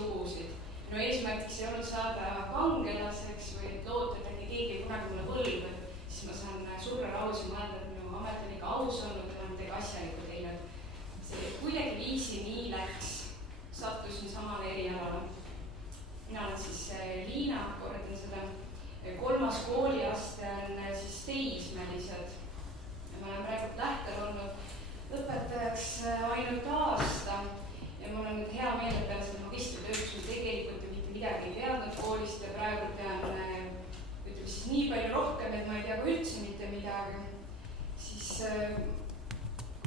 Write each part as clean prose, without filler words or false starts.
lugusid. Minu eesmärgiks ei olnud saada kangelaseks või loota, et äkki keegi kunagi mulle võlg, siis ma saan surra rahus ja mõelda, et minu amet on ikka aus olnud ja ma olen midagi asjalikku teinud. See kuidagi viisi nii läks, sattusin samale erialale. Mina olen siis Liina, kordan seda. 3. kooliaste on siis teismelised. Ma olen praegu lähtel olnud õpetajaks ainult aasta ja mul on nüüd hea meel, et peale seda magistritööks ma tegelikult mitte midagi ei teadnud koolist ja praegu tean ütleme siis nii palju rohkem, et ma ei tea ka üldse mitte midagi. Siis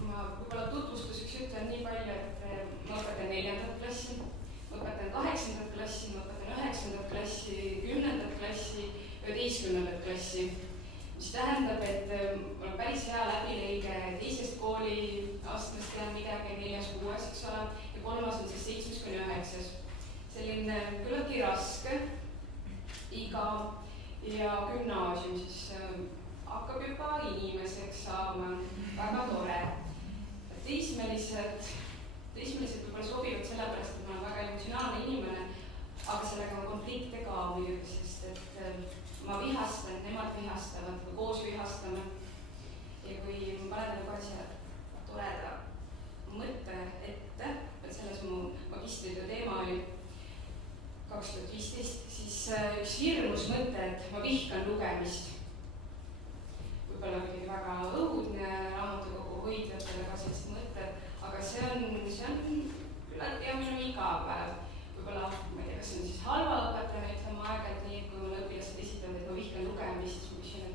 ma võib-olla tutvustuseks ütlen nii palju, et ma õpetan 4. klassi, ma õpetan 8. klassi, ma õpetan 9. klassi, 10. klassi, 11. klassi, mis tähendab, et mul on päris hea läbileige 2. kooli astmest tean midagi, 4., 6., eks ole, ja 3. on siis 7.–9. Selline küllaltki raske iga ja gümnaasium siis hakkab juba inimeseks saama, väga tore. Teismelised võib-olla sobivad sellepärast, et ma olen väga emotsionaalne inimene, aga sellega on konflikte ka muidugi, sest et ma vihastan, nemad vihastavad või koos vihastame. Ja kui ma panen kohe siia toreda mõtte ette, et selles mu magistritöö teema oli 2015, siis üks hirmus mõte, et ma vihkan lugemist. Võib-olla muidugi väga õudne raamatukogu hoidjatele ka sellised mõtted, aga see on küllalt ja minu igapäev. Võib-olla, ma ei tea, kas see on siis halva õpetajana, ütleme aeg-ajalt nii, et kui mul õpilased esitavad, et ma vihkan lugemist, siis ma küsin,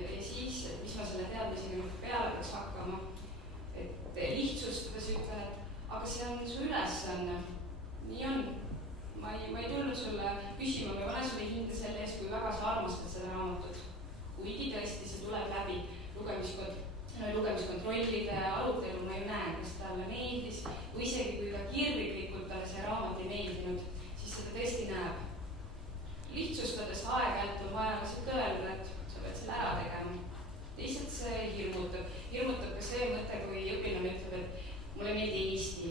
et siis, et mis ma selle teadmisega peale peaks hakkama. Et lihtsustades ütlen, et aga see on su ülesanne. Nii on. Ma ei tulnud sulle küsima, ma ei pane sulle hinde selle eest, kui väga sa armastad seda raamatut. Kuigi tõesti see tuleb läbi lugemiskontrollide arutelu, ma ju näen, kas talle meeldis, või isegi kui ta kirglikult talle see raamat ei meeldinud, siis seda tõesti näeb. Lihtsustades aeg-ajalt on vaja lihtsalt öelda, et sa pead selle ära tegema. Lihtsalt see hirmutab. Hirmutab ka see mõte, kui õpilane ütleb, et mulle meeldi Eesti.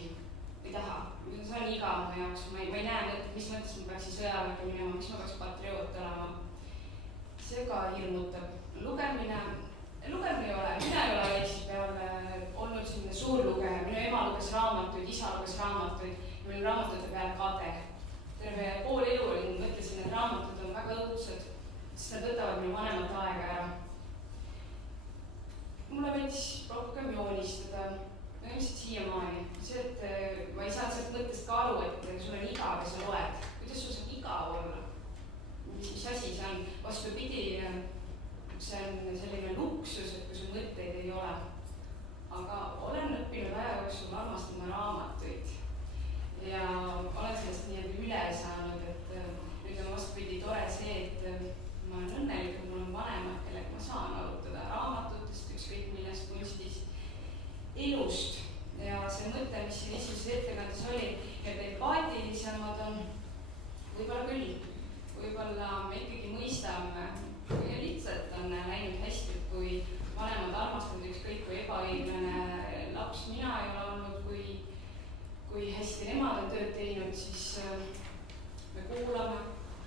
Ei taha. See on igav mu jaoks. Ma ei näe mõtet, mis mõttes ma peaksin sõjaväega minema, mis ma peaks patrioot olema. See ka hirmutab. Lugemine ei ole. Mina ei ole Eestis peale olnud selline suur lugeja. Minu ema luges raamatuid, isa luges raamatuid ja meil raamatute peale kade. Terve pool elu olin, mõtlesin, et raamatud on väga õudsed, sest nad võtavad minu vanemat aega ära. Mulle meeldis rohkem joonistada, ilmselt siiamaani. See, et ma ei saanud sellest mõttest ka aru, et sul on igav ja sa loed. Kuidas sul saab igav olla? Mis asi see on? Vastupidi, see on selline luksus, et kui sul mõtteid ei ole. Aga olen õppinud aja jooksul armastama raamatuid ja olen sellest üle saanud, et nüüd on vastupidi tore see, et ma olen õnnelik, et mul on vanemad, kellega ma saan arutada raamatutest, ükskõik millest kunstist, elust. Ja see mõte, mis siin esimeses ettekandes oli, et empaatilisemad on võib-olla küll. Võib-olla me ikkagi mõistame, kui lihtsalt on läinud hästi, et kui vanemad armastavad ükskõik kui ebaõiglane laps mina ei ole olnud, kui hästi nemad on tööd teinud, siis me kuulame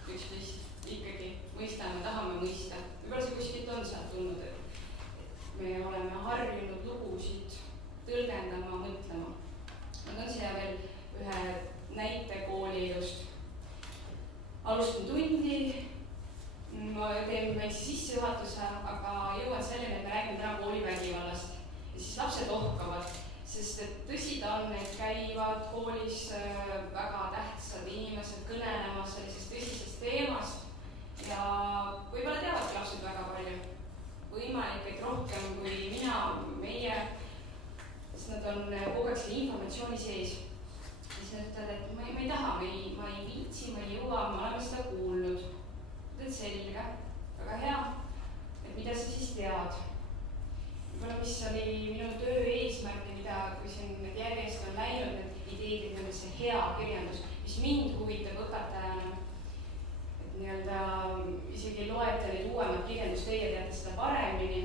üksteist ikkagi, mõistame, tahame mõista. Võib-olla see kuskilt on sealt tulnud, et me oleme harjunud lugusid tõlgendama, mõtlema. Ma toon siia veel ühe näite koolielust. Alustan tundi, ma teen väikse sissejuhatuse, aga jõuan selleni, et me räägime täna koolivägivallast. Ja siis lapsed ohkavad, sest et tõsi ta on, et käivad koolis väga tähtsad inimesed kõnelemas sellisest tõsisest teemast ja võib-olla teavadki lapsed väga palju. Võimalik, et rohkem kui mina, meie, sest nad on kogu aeg selle informatsiooni sees. Siis nad ütlevad, et ma ei taha, ma ei viitsi, ma ei jõua, ma oleme seda kuulnud. See on selge, väga hea, et mida sa siis tead. Võib-olla, mis oli minu töö eesmärk ja mida, kui siin järjest on läinud need ideed, et see hea kirjandus, mis mind huvitab õpetajana, et nii-öelda isegi loete neid uuemat kirjandust, teie teate seda paremini,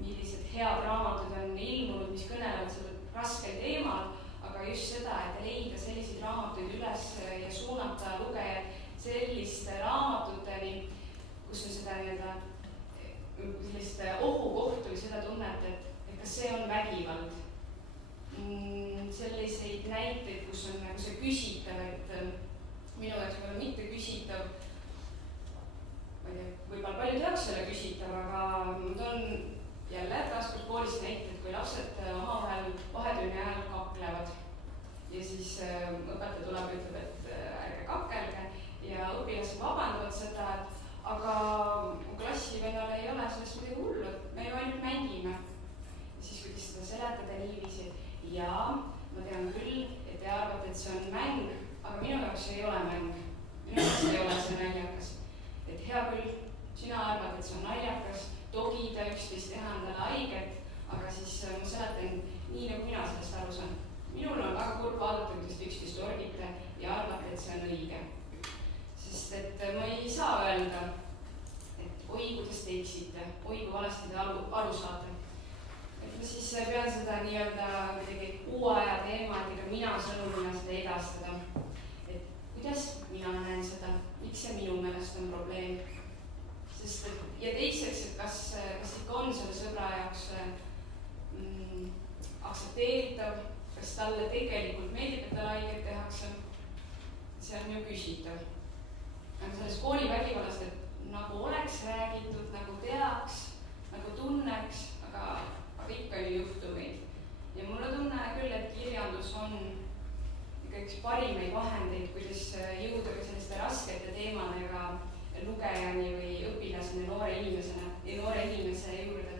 millised head raamatud on ilmunud, mis kõnelevad sellel raskel teemal, aga aga just seda, et leida selliseid raamatuid üles ja suunata lugejad selliste raamatuteni, kus on seda nii-öelda sellist ohukohtu või seda tunnet, et kas see on vägivald. Selliseid näiteid, kus on nagu see küsitav, et minu jaoks võib-olla mitte küsitav, ma ei tea, võib-olla paljud jaoks selle küsitav, aga ma toon jälle taaskord koolist näited, kui lapsed omavahel vahetunni ajal kaklevad ja siis õpetaja tuleb ja ütleb, et ärge kakelge ja õpilased vabandavad seda, et aga mu klassivennal ei ole sellest midagi hullu, et me ju ainult mängime. Ja siis kuidas seda seletada niiviisi, jaa, ma tean küll, et te arvate, et see on mäng, aga minu jaoks ei ole mäng. Minu jaoks ei ole see naljakas. Et hea küll, sina arvad, et see on naljakas, togida üksteist, teha endale haiget, aga siis ma seletan nii, nagu mina sellest aru saan. Minul on väga kurb vaadata, kuidas te üksteist orgite ja arvate, et see on õige. Sest et ma ei saa öelda, et oi, kuidas te eksite, oi, kui valesti te aru saate. Et ma siis pean seda nii-öelda midagi uue aja teema, et ega mina sõnumina seda edastada. Et kuidas mina näen seda, miks see minu meelest on probleem. Sest et, ja teiseks, et kas ikka on selle sõbra jaoks aktsepteeritav, kas talle tegelikult meeldib, et talle haiget tehakse, see on ju küsitav. Aga selles koolivägivallast, et nagu oleks räägitud, nagu teaks, nagu tunneks, aga ikka ju juhtumeid. Ja mulle tunne küll, et kirjandus on ikka üks parimaid vahendeid, kuidas jõuda ka selliste raskete teemadega lugejani või õpilasena, noore inimese juurde.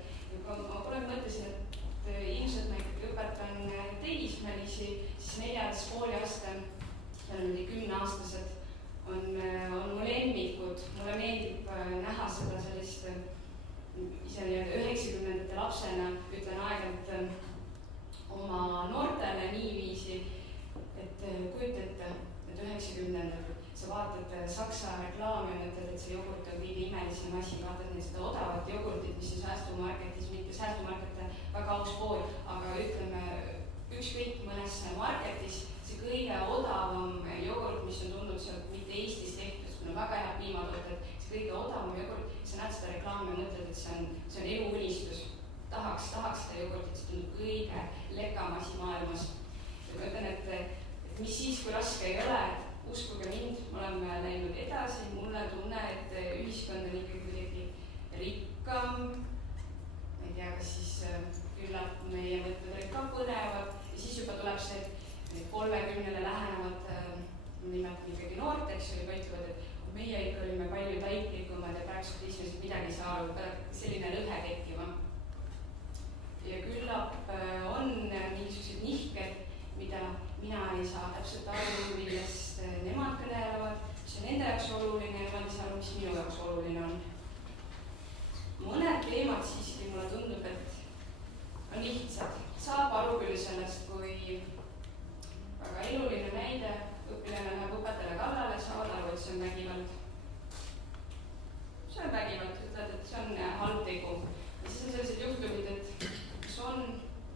Ma kunagi mõtlesin, et ilmselt ma ikkagi õpetan teismelisi, siis 4. kooliaste, seal on 10-aastased, on mu lemmikud. Mulle meeldib näha seda sellist, ise 90-ndate lapsena ütlen aeg-ajalt oma noortele niiviisi, et kujuta ette, et 90-ndad sa vaatad Saksa reklaami ja mõtled, et see jogurt on kõige imelisem asi, vaatad neid seda odavat jogurtit, mis on säästumarketis, mitte säästumarkete väga aus pool, aga ütleme, ükskõik mõnes marketis see kõige odavam jogurt, mis on tulnud sealt mitte Eestis tehtud, sest meil on väga head piimatooted, see kõige odavam jogurt, sa näed seda reklaami ja mõtled, et see on eluunistus. Tahaks seda jogurtit, see tundub kõige lekkam asi maailmas. Ja ma ütlen, et mis siis, kui raske ei ole, uskuge mind, me oleme läinud edasi, mulle tunne, et ühiskond on ikkagi kuidagi rikkam, ma ei tea, kas siis küllap meie mõtted olid ka põnevad ja siis juba tuleb see, et 30-le lähenevad, nimelt ikkagi noorteks, juba ütlevad, et meie ikka olime palju taiklikumad ja praegused esimesed midagi ei saa aru, selline lõhe tekkima. Ja küllap on mingisugused nihked, mida mina ei saa täpselt aru, millest nemad kõnelevad, mis on nende jaoks oluline ja nemad ei saa aru, mis minu jaoks oluline on. Mõned teemad siiski mulle tundub, et on lihtsad. Saab aru küll sellest, kui väga eluline näide, õpilane läheb õpetajale kallale, saavad aru, et see on vägivald. See on vägivald, ütled, et see on halb tegu. Ja siis on sellised juhtumid, et kas on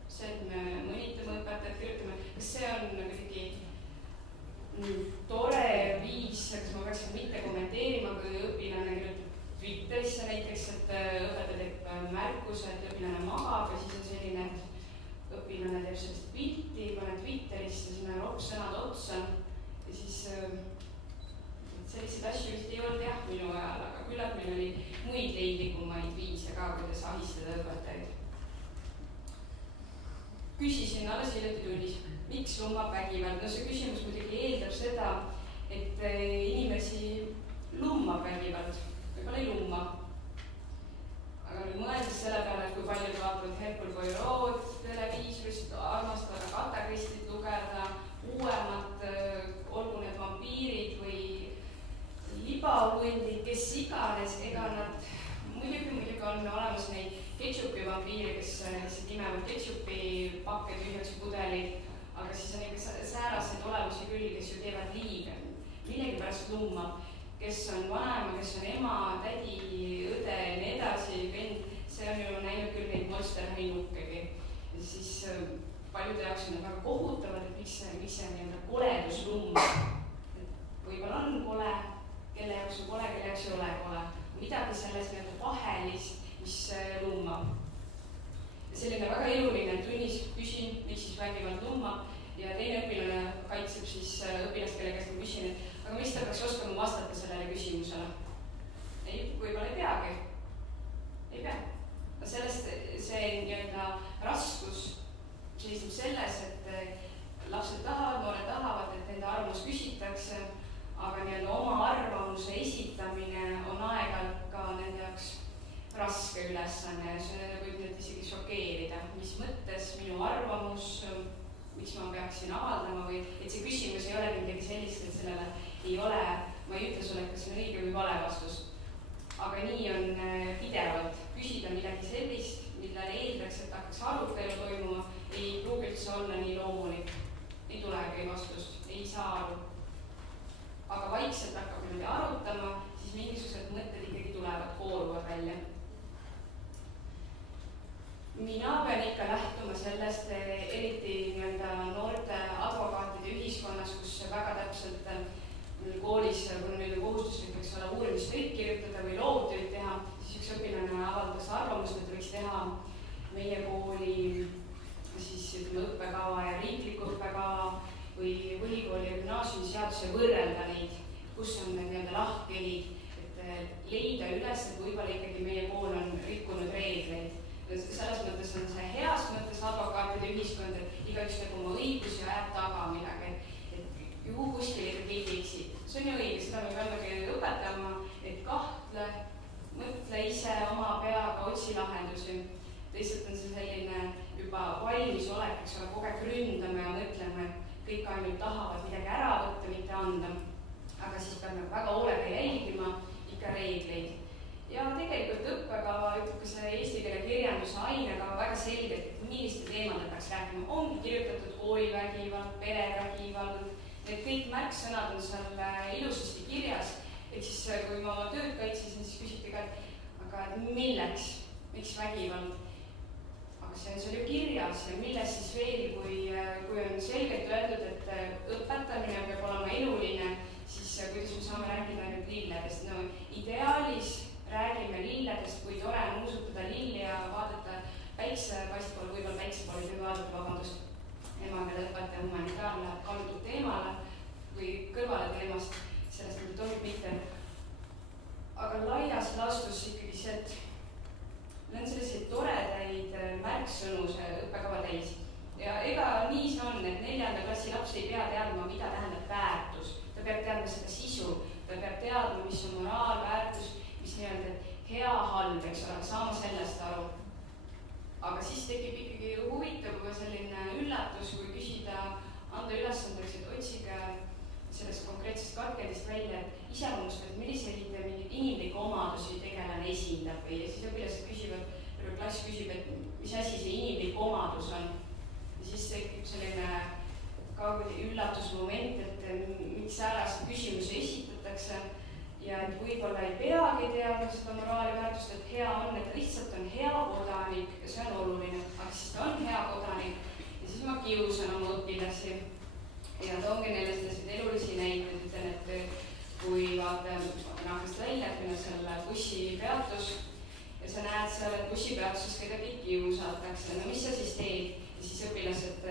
see, et me mõnitame õpetajat, kirjutame, kas see on kuidagi tore viis, kas ma peaksin mitte kommenteerima, kui õpilane kirjutab Twitterisse näiteks, et õpetaja teeb märkuse, et õpilane magab ja siis on selline, et õpilane teeb sellist pilti, paneb Twitterisse, sinna roppsõnad otsa ja siis selliseid asju vist ei olnud jah minu ajal, aga küllap meil oli muid leidlikumaid viise ka, kuidas ahistada õpetajaid. Küsisin alles hiljuti tunnis, miks lummab vägivald? No see küsimus muidugi eeldab seda, et inimesi lummab vägivald, võib-olla ei lumma. Aga nüüd mõeldes selle peale, kui paljud vaatavad Hercule Poirot televiisorist, armastavad Agatha Christiet lugeda, uuemat, olgu need vampiirid või libahundid, kes iganes, ega nad muidugi on olemas neid ketšupi vampiire, kes lihtsalt imevad ketšupi pakke tühjaks pudelid, aga siis on ikka sääraseid olemusi küll, kes ju teevad liiga, millegipärast lummab, kes on vanaema, kes on ema, tädi, õde ja nii edasi, vend, see on ju näinud küll neid Monster High nukkegi. Ja siis paljude jaoks on need väga kohutavad, et miks see nii-öelda koledus lummab. Võib-olla on kole, kelle jaoks on kole, kelle jaoks ei ole kole. Midagi selles nii-öelda vahelist, mis lummab. Ja selline väga eluline tunnis küsin, miks siis vägivald lummab ja teine õpilane kaitseb siis õpilast, kelle käest ma küsin, et aga miks ta peaks oskama vastata sellele küsimusele? Ei, võib-olla ei peagi. Ei pea. Sellest see nii-öelda raskus seisneb selles, et lapsed tahavad, noored tahavad, et nende arvamus küsitakse, aga nii-öelda oma arvamuse esitamine on aeg-ajalt ka nende jaoks raske ülesanne ja see võib nüüd isegi šokeerida, mis mõttes minu arvamus, miks ma peaksin avaldama või et see küsimus ei ole midagi sellist, et sellele ei ole, ma ei ütle sulle, kas see on õige või vale vastus. Aga nii on pidevalt küsida midagi sellist, millele eeldaks, et hakkaks arutelu toimuma, ei pruugi üldse olla nii loomulik. Ei tulegi vastust, ei saa aru. Aga vaikselt hakkab niimoodi arutama, siis mingisugused mõtted ikkagi tulevad, kooruvad välja. Mina pean ikka lähtuma sellest, eriti nii-öelda noorte advokaatide ühiskonnas, kus väga täpselt koolis, kui nüüd on kohustuslik, võiks olla uurimistöid kirjutada või loovtööd teha, siis üks õpilane avaldas arvamust, et võiks teha meie kooli siis ütleme õppekava ja riikliku õppekava või põhikooli ja gümnaasiumi seaduse võrrelda neid, kus on nii-öelda lahkhelid, et leida üles, et võib-olla ikkagi meie kool on rikkunud reegleid. Selles mõttes on see heas mõttes advokaatide ühiskond, et igaüks nagu oma õigusi ajab taga midagi, et ju kuskil ikkagi ei eksib. See on ju õige, seda me peamegi õpetama, et kahtle, mõtle ise oma peaga, otsi lahendusi. Teisalt on see selline juba valmisolek, eks ole, kogu aeg ründame ja mõtleme, et kõik ainult tahavad midagi ära võtta, mitte anda. Aga siis peame väga hoolega jälgima ikka reegleid. Ja tegelikult õppekava ütleb ka see eesti keele kirjanduse ainega väga selgelt, milliste teemade peaks rääkima. Ongi kirjutatud koolivägivald, perevägivald, need kõik märksõnad on seal ilusasti kirjas. Ehk siis, kui ma oma tööd kaitsesin, siis küsiti ka, aga milleks, miks vägivald? Aga see on seal ju kirjas ja milles siis veel, kui on selgelt öeldud, et õpetamine peab olema eluline, siis kuidas me saame rääkida ainult lilledest? No ideaalis räägime lilledest, kui tore on uusutada lilli ja vaadata päiksepaistpool, võib-olla päiksepool või vaadata, vabandust, emakeele õpetaja humanitaar läheb kaldub teemale või kõrvale teemast, sellest nüüd tohib mitte. Aga laias laastus ikkagi see, et meil on selliseid toredaid märksõnu see õppekava täis. Ja ega nii see on, et 4. klassi laps ei pea teadma, mida tähendab väärtus. Ta peab teadma seda sisu, ta peab teadma, mis on moraal, väärtus, mis nii-öelda hea halb, eks ole, saama sellest aru. Aga siis tekib ikkagi huvitav selline üllatus, kui küsida, anda ülesandeks, et otsige sellest konkreetsest katkendist välja, et iseloomustada, et milliseid inimlikke omadusi tegelane esindab või siis õpilased küsivad, klass küsib, et mis asi see inimlik omadus on. Ja siis tekib selline ka üllatusmoment, et miks ära seda küsimuse esitatakse ja et võib-olla ei peagi teadma seda moraali väärtust, et hea on, et lihtsalt on hea kodanik ja see on oluline, aga siis ta on hea kodanik ja siis ma kiusan oma õpilasi ja toongi neile selliseid elulisi näiteid, ütlen, et kui vaata nahkast välja, et minna selle bussipeatus ja sa näed seal, et bussipeatuses kedagi kiusatakse, no mis sa siis teed? Ja siis õpilased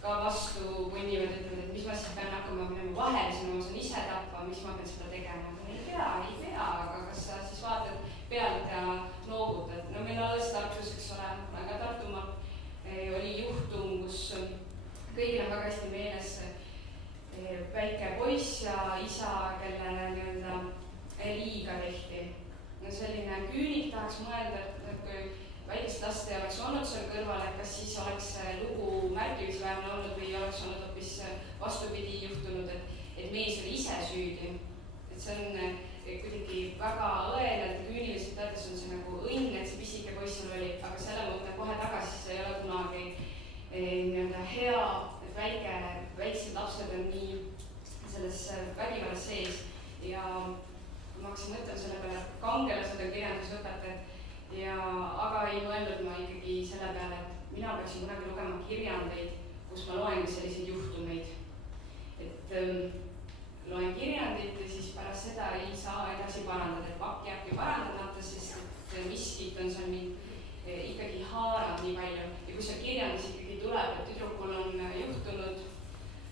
ka vastu punnivad, ütlevad, et mis ma siis pean hakkama minema vahele, siis ma saan ise tappa, mis ma pean seda tegema. Ei pea, aga kas sa siis vaatad pealt ja noogutad? No meil alles Tartus, eks ole, väga Tartumaal oli juhtum, kus kõigil on väga hästi meeles väike poiss ja isa, kellele nii-öelda liiga tehti. No selline küünik tahaks mõelda, et kui väikest last ei oleks olnud seal kõrval, et kas siis oleks lugu märkimisväärne olnud või oleks olnud hoopis vastupidi juhtunud, et mees oli ise süüdi. Et see on kuidagi väga õelalt ja küüniliselt öeldes on see nagu õnn, et see pisike poiss seal oli, aga selle mõtlen kohe tagasi, see ei ole kunagi nii-öelda hea, et väiksed lapsed on nii selles vägivallas sees ja ma hakkasin mõtlema selle peale, et kangelased on kirjandusõpetajad, aga ei mõelnud ma ikkagi selle peale, et mina peaksin kunagi lugema kirjandeid, kus ma loengi selliseid juhtumeid. Et loen kirjandit ja siis pärast seda ei saa edasi parandada, et pakk jääbki parandamata, sest et miskit on seal mind ikkagi haaranud nii palju. Ja kui see kirjandus ikkagi tuleb, et tüdrukul on juhtunud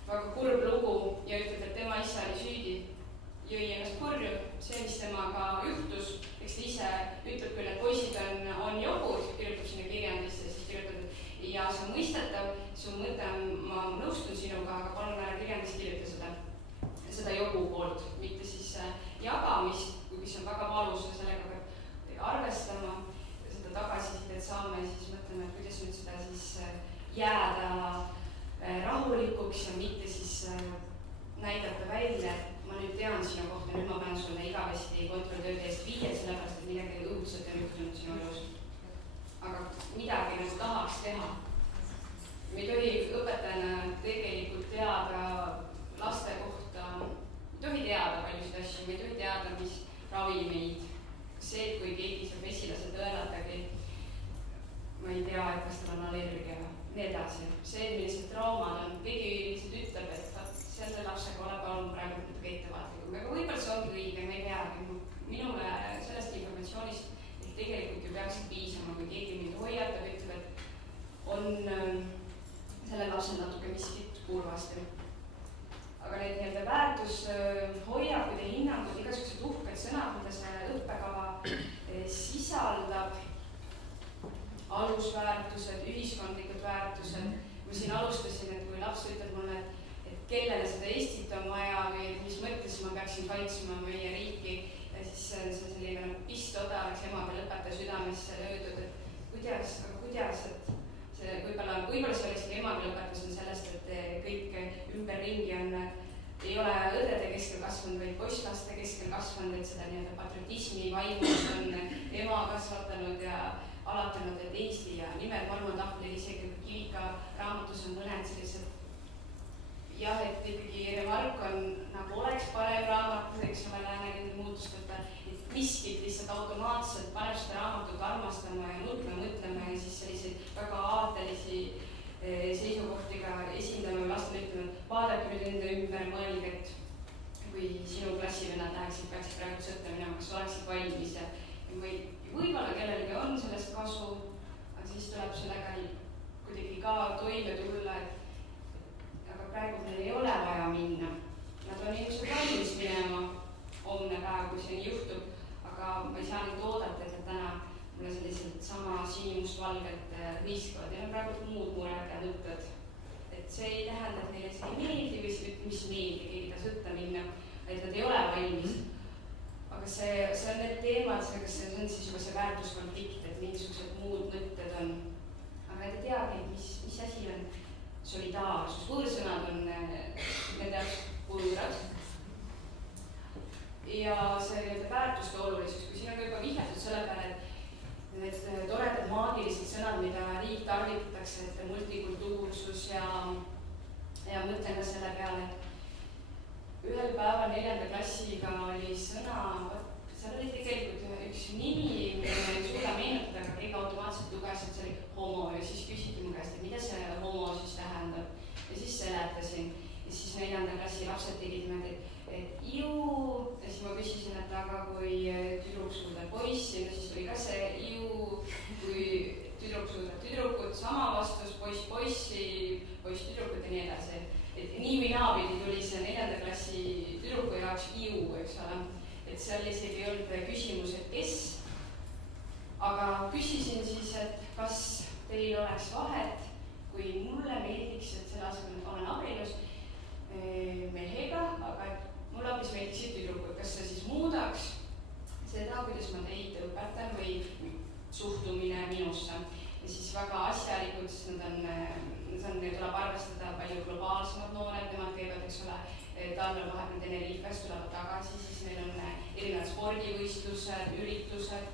väga kurb lugu ja ütleb, et tema isa oli süüdi, jõi ennast purju, see, mis temaga juhtus, eks ta ise ütleb küll, et poisid on jobud, kirjutab sinna kirjandisse, siis kirjutab, et ja see on mõistetav, su mõte on, ma nõustun sinuga, aga palun ära kirjandis kirjuta seda jobu poolt, mitte siis jagamist, kuigi see on väga valus ja sellega peab arvestama, seda tagasisidet saame ja siis mõtleme, et kuidas nüüd seda siis jääda rahulikuks ja mitte siis näidata välja, et ma nüüd tean sinu kohta, nüüd ma pean sulle igavesti kontrolltööde eest viia, sellepärast et midagi õudset on juhtunud sinu elus. Aga midagi nagu tahaks teha. Me ei tohi õpetajana tegelikult teada laste kohta, ei tohi teada paljusid asju, me ei tohi teada, mis ravimeid. See, et kui keegi saab esilase tõelatagi, ma ei tea, et kas tal on allergia, nii edasi. See, millised traumad on, keegi lihtsalt ütleb, et selle lapsega ole palun praegu natuke ettevaatlikum. Aga võib-olla see ongi õige, ma ei teagi. Minule sellest informatsioonist tegelikult ju peaksid piisama, kui keegi mind hoiatab, ütleb, et on selle lapsel natuke miskit kurvasti. Aga need nii-öelda väärtushoiakud ja hinnangud, igasugused uhked sõnad, mida see õppekava sisaldab, alusväärtused, ühiskondlikud väärtused. Ma siin alustasin, et kui laps ütleb mulle, et kellele seda Eestit on vaja või mis mõttes ma peaksin kaitsma meie riiki, ja siis see on selline pistoda, eks emaga lõpeta südamesse löödud, et kuidas, et see võib-olla see olekski emaga lõpetus on sellest, et kõik ümberringi ei ole õdede keskel kasvanud, vaid poisslaste keskel kasvanud, et seda nii-öelda patriotismi vaimus on ema kasvatanud ja alatanud, et Eesti ja nimed marmotahvlil, isegi Kivika raamatus on mõned sellised jah, et ikkagi Remark on nagu oleks parem raamat, eks ole, Lääne muutusteta, et miskit lihtsalt automaatselt paneb seda raamatut armastama ja mõtlema ja siis selliseid väga aatelisi seisukohti ka esindame või lastele ütleme, et vaadake nüüd enda ümber, mõelge, et kui sinu klassivennad peaksid praegu sõtta minema, kas oleksid valmis ja võib-olla kellelgi on sellest kasu, aga siis tuleb sellega kuidagi ka toime tulla, et aga praegu meil ei ole vaja minna. Nad on ilmselt valmis minema homne päev, kui see nii juhtub, aga ma ei saa nüüd oodata, et täna mulle selliselt sama sinimustvalgelt riiskavad. Neil on praegu muud mured ja mõtted. Et see ei tähenda, et neile see ei meeldi või mis meeldi, keegi ta sõtta minna, et nad ei ole valmis. Aga see on need teemad, see on siis juba see väärtuskonflikt, et mingisugused muud mõtted on. Aga et ei teagi, mis asi on solidaarsus. Võõrsõnad on nende võõrad. Ja see väärtuste olulisus, kui siin on juba vihjatud selle peale, et need toredad maagilised sõnad, mida riik tarvitatakse, et multikultuursus ja mõtlen ka selle peale, et ühel päeval 4. klassiga oli sõna, seal oli tegelikult üks nimi, mida ma ei suuda meenutada, aga keegi automaatselt luges, et see oli homo ja siis küsiti mu käest, et mida see homo siis tähendab. Ja siis seletasin ja siis 4. klassi lapsed tegid niimoodi, et iu, ja siis ma küsisin, et aga kui tüdruk suudab poissi, siis tuli ka see iu, kui tüdruk suudab tüdrukut, sama vastus, poiss poissi, poiss tüdrukut ja nii edasi. Et nii või naapidi tuli see 4. klassi tüdruku jaoks iu, eks ole. Et seal isegi ei olnud küsimus, et kes, aga küsisin siis, et kas teil oleks vahet, kui mulle meeldiks, et selle asemel olen abielus mehega, aga mulle hoopis meeldiksid tüdrukud, kas see siis muudaks seda, kuidas ma teid õpetan või suhtumine minusse. Ja siis väga asjalikud, sest neil tuleb arvestada palju globaalsemad noored, nemad käivad, eks ole, talvel vahepeal Tenerifes, tulevad tagasi, siis neil on erinevad spordivõistlused, üritused,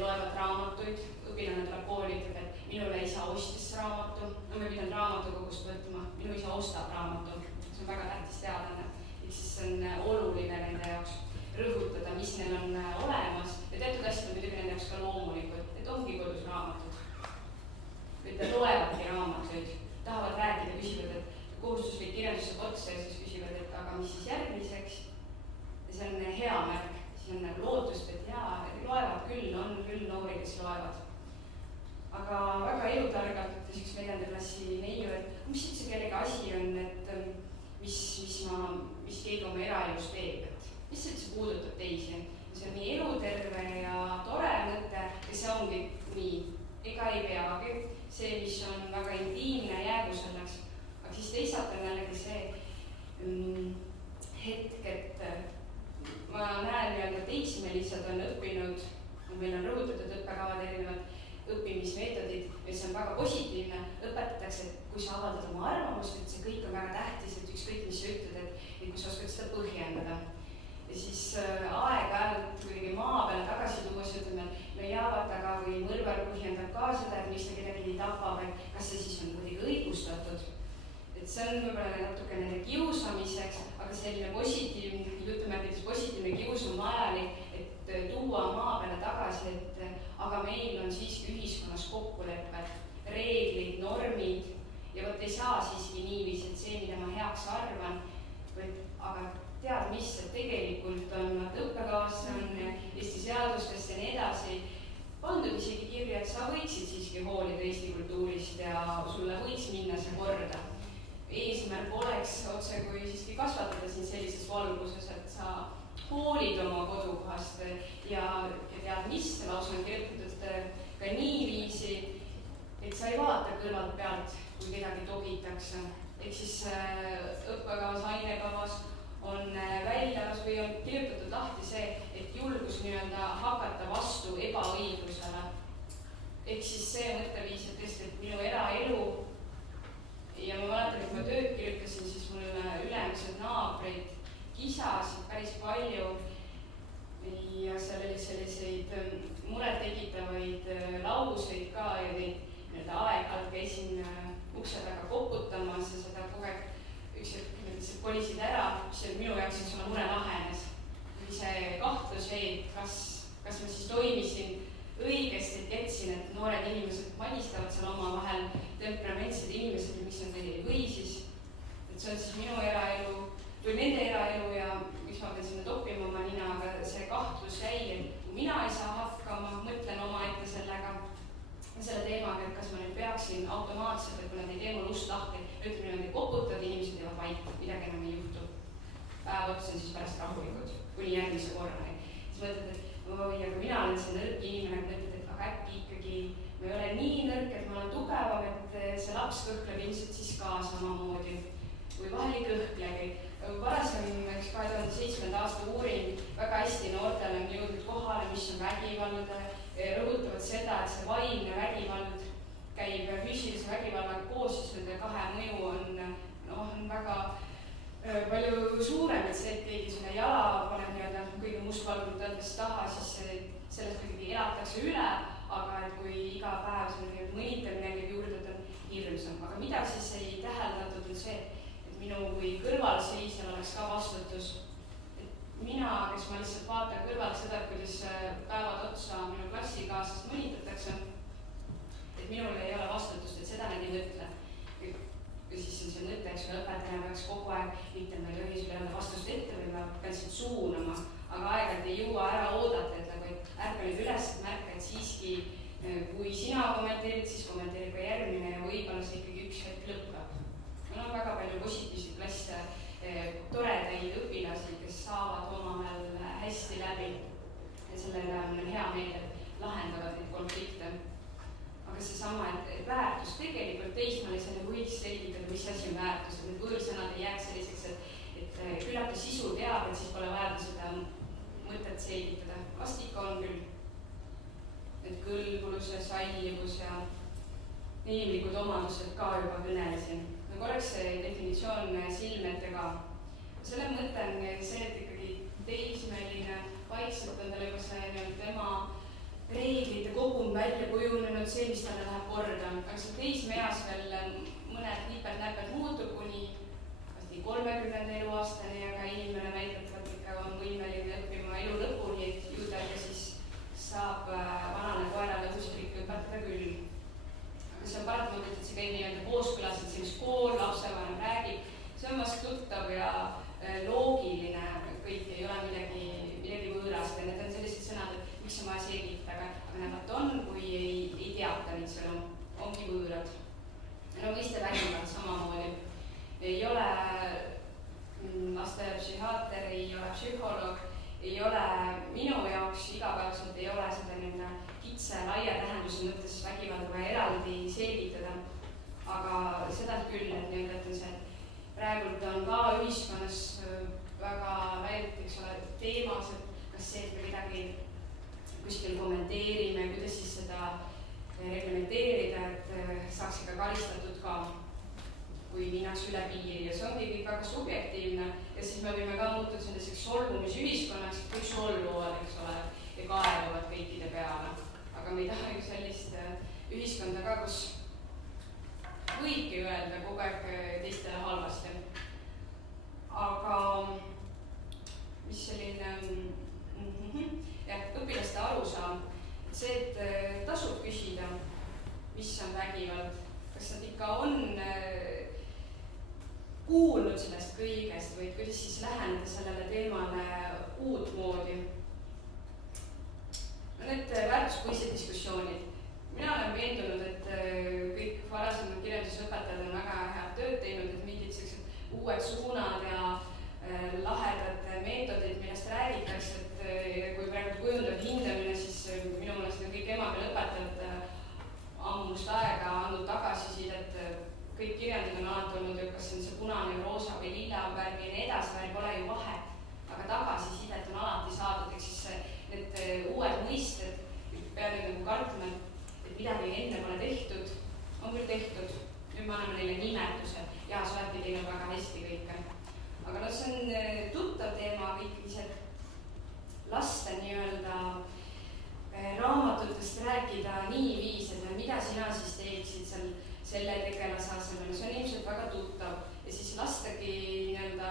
loevad raamatuid, õpilane tuleb kooli, ütleb, et minule isa ostis raamatu, no ma pidanud raamatukogust võtma, minu isa ostab raamatu, see on väga tähtis teadlane. Siis on oluline nende jaoks rõhutada, mis neil on olemas ja teatud asjad on muidugi nende jaoks ka loomulikud, et ongi kodus raamatud. loevadki raamatuid, tahavad rääkida, küsivad, et kohustuslik kirjandus saab otsa ja siis küsivad, et aga mis siis järgmiseks. Ja see on hea märk, siis on nagu lootust, et jaa, loevad küll, on küll noori, kes loevad. Aga väga elutargalt ütles üks 4. klassi neiu, et mis üldse kellegi asi on, et mis keegi oma eraelus teeb, et mis üldse puudutab teisi. See on nii eluterve ja tore mõte ja see ongi nii, ega ei peagi. See, mis on väga intiimne, jäägu selleks. Aga siis teisalt on jällegi see hetk, et ma näen nii-öelda teismelised on õppinud, meil on rõhutatud õppekavad erinevad õppimismeetodid, mis on väga positiivne, õpetatakse, et kui sa avaldad oma arvamust, et see kõik on väga tähtis, et ükskõik, mis sa ütled, et kui sa oskad seda põhjendada. Ja siis aeg-ajalt kuidagi maa peale tagasi tuues ütleme, et no jaa, vaata, kui mõrvar põhjendab ka seda, et miks ta kedagi tapab, et kas see siis on kuidagi õigustatud. Et see on võib-olla natuke nende kiusamiseks, aga selline positiivne, jutumärkides positiivne kius on vajalik, et tuua maa peale tagasi, et aga meil on siiski ühiskonnas kokkulepped, reeglid, normid ja vot ei saa siiski niiviisi, et see, mida ma heaks arvan, aga tead mis, et tegelikult on õppekavasse, on Eesti seadustesse ja nii edasi pandud isegi kirja, et sa võiksid siiski hoolida Eesti kultuurist ja sulle võiks minna see korda. Eesmärk oleks otse kui siiski kasvatada siin sellises valguses, et sa hoolid oma kodukohast ja tead mis, see lause on kirjutatud ka niiviisi, et sa ei vaata kõrvalt pealt, kui kedagi togitakse. Ehk siis õppekavas, ainekavas on väljas või on kirjutatud lahti see, et julgus nii-öelda hakata vastu ebaõiglusele. Ehk siis see mõtteviis, et tõesti, et minu eraelu ja ma mäletan, et ma tööd kirjutasin, siis mul ülemised naabrid kisasid päris palju ja seal oli selliseid muret tekitavaid lauseid ka ja neid nii-öelda aeg-ajalt käisin ukse taga koputamas ja seda kogu aeg üks hetk lihtsalt kolisid ära, mis minu jaoks üks mure lahenes. Või see kahtlus jäi, kas ma siis toimisin õigesti, et jätsin, et noored inimesed manistavad seal omavahel temperamentsed inimesed ja miks nad ei või siis. Et see on siis minu eraelu või nende eraelu ja miks ma pean sinna toppima oma nina, aga see kahtlus jäi, et kui mina ei saa hakkama, mõtlen omaette selle teemaga, et kas ma nüüd peaksin automaatselt, et kui nad ei tee mul ust lahti, ütleme niimoodi koputad, inimesed jäävad vait, midagi enam ei juhtu. Päev otsa on siis pärast rahulikud, kuni järgmise korrani. Siis mõtled, et oi, aga mina olen see nõrk inimene, et mõtled, et aga äkki ikkagi ma ei ole nii nõrk, et ma olen tugevam, et see laps kõhkleb ilmselt siis ka samamoodi. Või vahel ei kõhklegi. Varasem, 2007. aasta uuring väga hästi noortele on jõudnud kohale, mis on vägivald, rõhutavad seda, et see vaimne vägivald käib füüsilise vägivallaga koos, siis nende kahe mõju on väga palju suurem, et see, et keegi selle jala paneb nii-öelda kõige mustvalgult öeldes taha, siis sellest kuidagi elatakse üle, aga et kui iga päev selline mõnitamine käib juurde, et on hirmsam. Aga mida siis ei täheldatud, on see, et minu kui kõrvalseisjal oleks ka vastutus. Mina, kes ma lihtsalt vaatan kõrvalt seda, kuidas päevad otsa minu klassikaasast mõnitatakse, et minul ei ole vastutust, et seda nad ei mõtle. Ja siis on see mõte, eks õpetajana peaks kogu aeg, mitte ma ei tohi sulle anda vastust ette või ma pean sind suunama, aga aeg-ajalt ei jõua ära oodata, et nagu ärka nüüd üles, et märka, et siiski kui sina kommenteerid, siis kommenteerib ka järgmine ja võib-olla see ikkagi üks hetk lõppab. Mul on väga palju positiivseid klasse, toredaid õpilasi, kes saavad omavahel hästi läbi ja sellele on hea meel, et lahendavad neid konflikte. Aga seesama, et väärtus tegelikult teismelisele võiks selgitada, mis asi on väärtus, et need võõrsõnad ei jääks selliseks, et küllap ta sisu teab, et siis pole vaja seda mõtet selgitada. Vast ikka on küll. Et kõlbuluse, sallivus ja inimlikud omadused ka juba kõnelesin. Nagu oleks see definitsioon silme ette ka. Selle mõte on see, et ikkagi teismeline vaikselt on tal juba see tema reeglite kogum välja kujunenud, see, mis talle läheb korda. Aga see teismeeas veel mõned niped-näped muutub kuni 30. eluaastani, aga inimene väidetavalt ikka on võimeline õppima elu lõpuni, et jõudagi siis saab vanane koerale usklik õpetada küll. Aga see on lastepsühhiaater, ei ole psühholoog, ei ole minu jaoks igapäevaselt ei ole seda nii-öelda kitsa ja laia tähenduse mõttes vägivalda vaja eraldi selgitada. Aga seda küll, et nii-öelda ütlen see, et praegult on ka ühiskonnas väga laialt, eks ole, teemas, et kas see, et me midagi kuskil kommenteerime, kuidas siis seda reglementeerida, et saaks ikka karistatud ka, kui minnakse üle piiri ja see ongi kõik väga subjektiivne ja siis me võime ka muutuda selliseks solvumisühiskonnaks, et kõik solvuvad, eks ole, ja kaevuvad kõikide peale. Aga me ei taha ju sellist ühiskonda ka, kus võibki öelda kogu aeg teistele halvasti. Aga mis selline õpilaste arusaam, et see, et tasub küsida, mis on vägivald, kas nad ikka on kuulnud sellest kõigest või kuidas siis läheneda sellele teemale uutmoodi. Need väärtuspõhised diskussioonid. Mina olen veendunud, et kõik varasemad kirjandusõpetajad on väga head tööd teinud, et mingid sellised uued suunad ja lahedad meetodid, millest räägitakse, et kui praegu kujundab hindamine, siis minu meelest on kõik emakeeleõpetajad ammust aega andnud tagasisidet, kõik kirjandid on alati olnud, kas on see punane, roosa või lilla värv ja nii edasi, värv pole ju vahet, aga tagasisidet on alati saadud, ehk siis need uued mõisted, pead nagu kartma, et midagi enne pole tehtud, on küll tehtud, nüüd me anname neile nimetused ja sa oledki teinud väga hästi kõike. Aga no see on tuttav teema, kõik lihtsalt laste nii-öelda raamatutest rääkida niiviisi, et mida sina siis teeksid seal selle tegelase asemel, see on ilmselt väga tuttav ja siis lastagi nii-öelda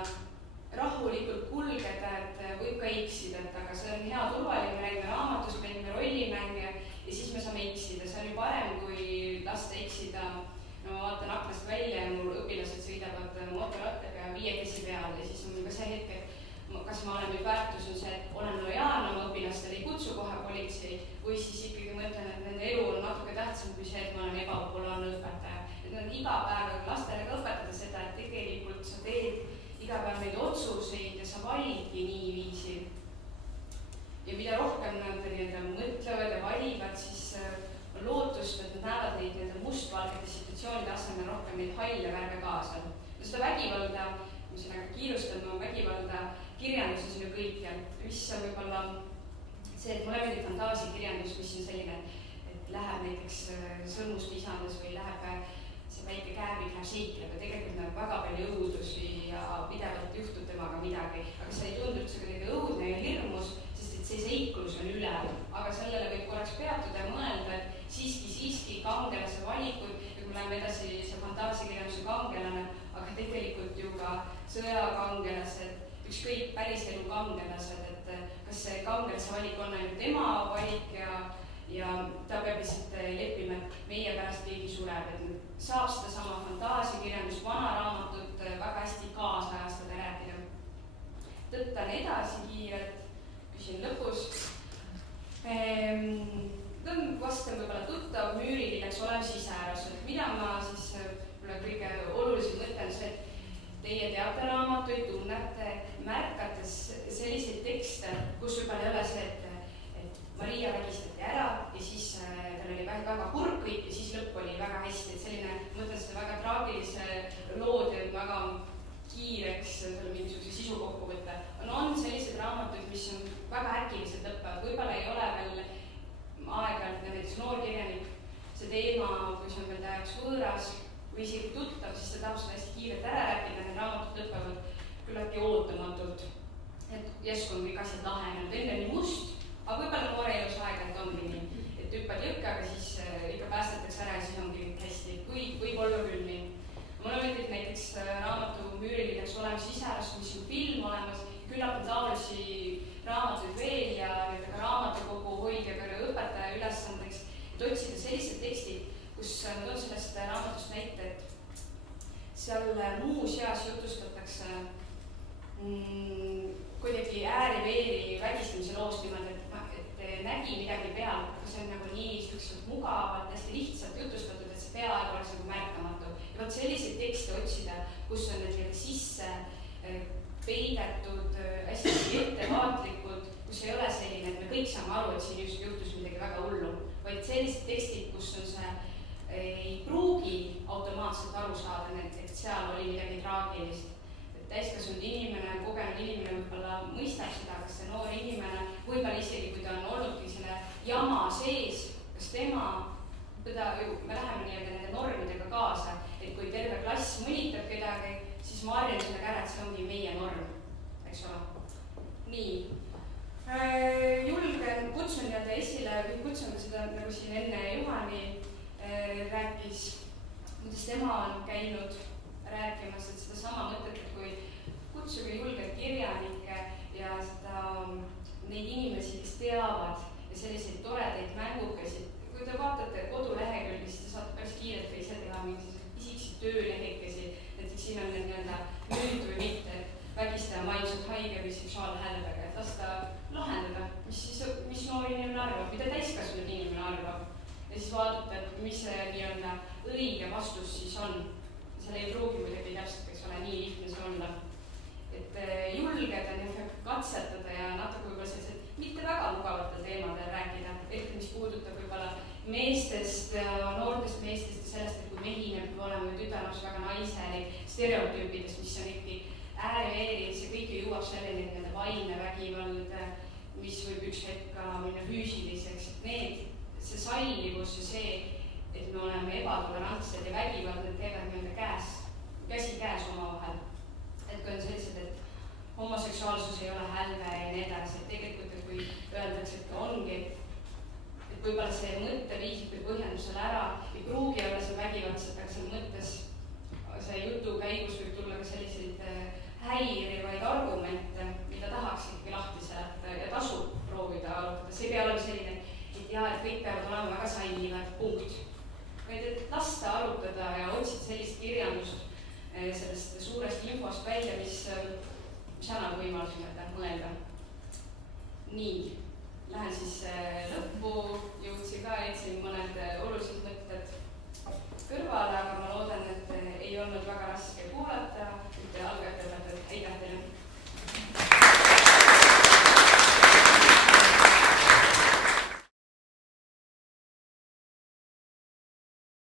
rahulikult kulgeda, et võib ka eksida, et aga see on hea turvaline, me räägime raamatust, me räägime rollimänge ja siis me saame eksida, see on ju parem, kui lasta eksida. No ma vaatan aknast välja ja mul õpilased sõidavad mootorrattaga 5 peal ja siis on mul ka see hetk, et kas ma olen nüüd väärtus on see, et olen lojaalne oma õpilastele, ei kutsu kohe politsei või siis ikkagi mõtlen, et nende elu on natuke tähtsam kui see, et ma olen ebapopulaarne õpetaja. Et nad iga päev lastele ka õpetada seda, et tegelikult sa teed iga päev neid otsuseid ja sa validki niiviisi. Ja mida rohkem nad mõtlevad ja valivad, siis on lootust, et nad näevad neid mustvalgete situatsioonide asemel rohkem neid halle värve kaasa. Ja seda vägivalda, mis on väga kiirustama vägivalda, kirjanduses on ju kõikjal, mis on võib-olla see, et mulle meeldib fantaasikirjandus, mis on selline, et läheb näiteks sõrmust lisades või läheb see väike käevik läheb seikleb ja tegelikult näeb väga palju õudusi ja pidevalt juhtub temaga midagi, aga see ei tundu üldse kuidagi õudne ja hirmus, sest et see seiklus on üle, aga sellele võib korraks peatuda ja mõelda, et siiski kangelase valikud ja kui läheme edasi see fantaasikirjanduse kangelane, aga tegelikult ju ka sõjakangelased, ükskõik päriselu kangelased, et kas see kangelase valik on ainult tema valik ja ta peab lihtsalt leppima, et meie pärast keegi sureb, et saab seda sama fantaasikirjandust, vana raamatut väga hästi kaasajastada rääkida. Tõttan edasi kiirelt, küsin lõpus. Vastan võib-olla tuttav müürililleks olev siseärus, et mida ma siis kõige olulisem mõtlen see, et teie teate raamatuid, tunnete, märkates selliseid tekste, kus võib-olla ei ole see, et Maria vägistati ära ja siis tal oli väga kurb kõik ja siis lõpp oli väga hästi, et selline, mõtlen seda väga traagilise lood ja väga kiireks mingisuguse sisu kokku võtta. On sellised raamatuid, mis on väga äkiliselt lõppevad, võib-olla ei ole veel aeg-ajalt näiteks noorkirjanik, see teema, kui see on veel ta jaoks võõras või isegi tuttav, siis ta tahab seda hästi kiirelt ära rääkida, need raamatud lõppevad küllaltki ootamatult, et järsku on kõik asjad lahenenud, enne nii must, aga võib-olla noore elus aeg-ajalt ongi nii, et hüppad jõkke, aga siis ikka päästetakse ära ja siis ongi kõik hästi, võib olla küll nii. Mulle meeldib näiteks raamatu Müürililleks olev siseärus, mis on film olemas, küllap on taolisi raamatuid veel ja ka raamatukogu hoidjaga õpetaja ülesandeks, et otsida sellised tekstid, kus ma toon sellest raamatust näite, et seal muuseas jutustatakse kuidagi ääri-veeri vägistamise loost niimoodi, et nägi midagi peal, aga see on nagu nii selliselt mugavalt, hästi lihtsalt jutustatud, et see peaaegu oleks nagu märkamatu. Ja võt selliseid tekste otsida, kus on need sisse peidetud, hästi ettevaatlikud, kus ei ole selline, et me kõik saame aru, et siin just juhtus midagi väga hullu, vaid sellised tekstid, kus on see, ei pruugi automaatselt aru saada, et seal oli midagi traagilist. Täiskasvanud inimene, kogenud inimene võib-olla mõistab seda, kas see noor inimene, võib-olla isegi, kui ta on olnudki selle jama sees, kas tema, me läheme nii-öelda nende normidega kaasa, et kui terve klass mõnitab kedagi, siis ma arvan sellega ära, et see ongi meie norm, eks ole. Nii, julgen, kutsun nii-öelda esile, või kutsun ka seda, nagu siin enne Juhani rääkis, kuidas tema on käinud rääkimas, et seda sama mõtet, et kui kutsuge julgelt kirjanikke ja neid inimesi, kes teavad ja selliseid toredaid mängukesid. Kui te vaatate kodulehekülgi, siis te saate päris kiirelt ka ise teha mingisuguseid isiksid töölehekesi, näiteks siin on need nii-öelda nüüd või mitte, vägistaja mainisud haige või seksuaalne hälvega, et lasta lahendada, mis noor inimene arvab, mida täiskasvanud inimene arvab. Ja siis vaadata, et mis see nii-öelda õige vastus siis on. Seal ei pruugi muidugi täpselt, eks ole, nii lihtne see olla. Et julgeda katsetada ja natuke võib-olla sellised mitte väga mugavatel teemadel rääkida, eriti mis puudutab võib-olla meestest, noortest meestest ja sellest, et kui mehine peab olema või tütarlaps väga naiselik, stereotüüpidest, mis on ikkagi ääreveeris ja kõik jõuab selleni, et nende vaimne vägivald, mis võib üks hetk ka minna füüsiliseks, et see sallivus ja see, et me oleme ebatolerantsed ja vägivaldne teevad nii-öelda käsi käes omavahel. Et kui on sellised, et homoseksuaalsus ei ole hälve ja nii edasi, et tegelikult, et kui öeldakse, et ongi, et võib-olla see mõtteviis või põhjendusel ära ei pruugi olla see vägivaldselt, aga seal mõttes see jutu käigus võib tulla ka selliseid häirivaid argumente, mida tahaks ikkagi lahti sealt ja tasub proovida arutada. See ei pea olema selline, et jaa, et kõik peavad olema väga sallivad, punkt. Vaid et lasta arutada ja otsida sellist kirjandust sellest suurest infost välja, mis annab võimalus mõelda. Nii.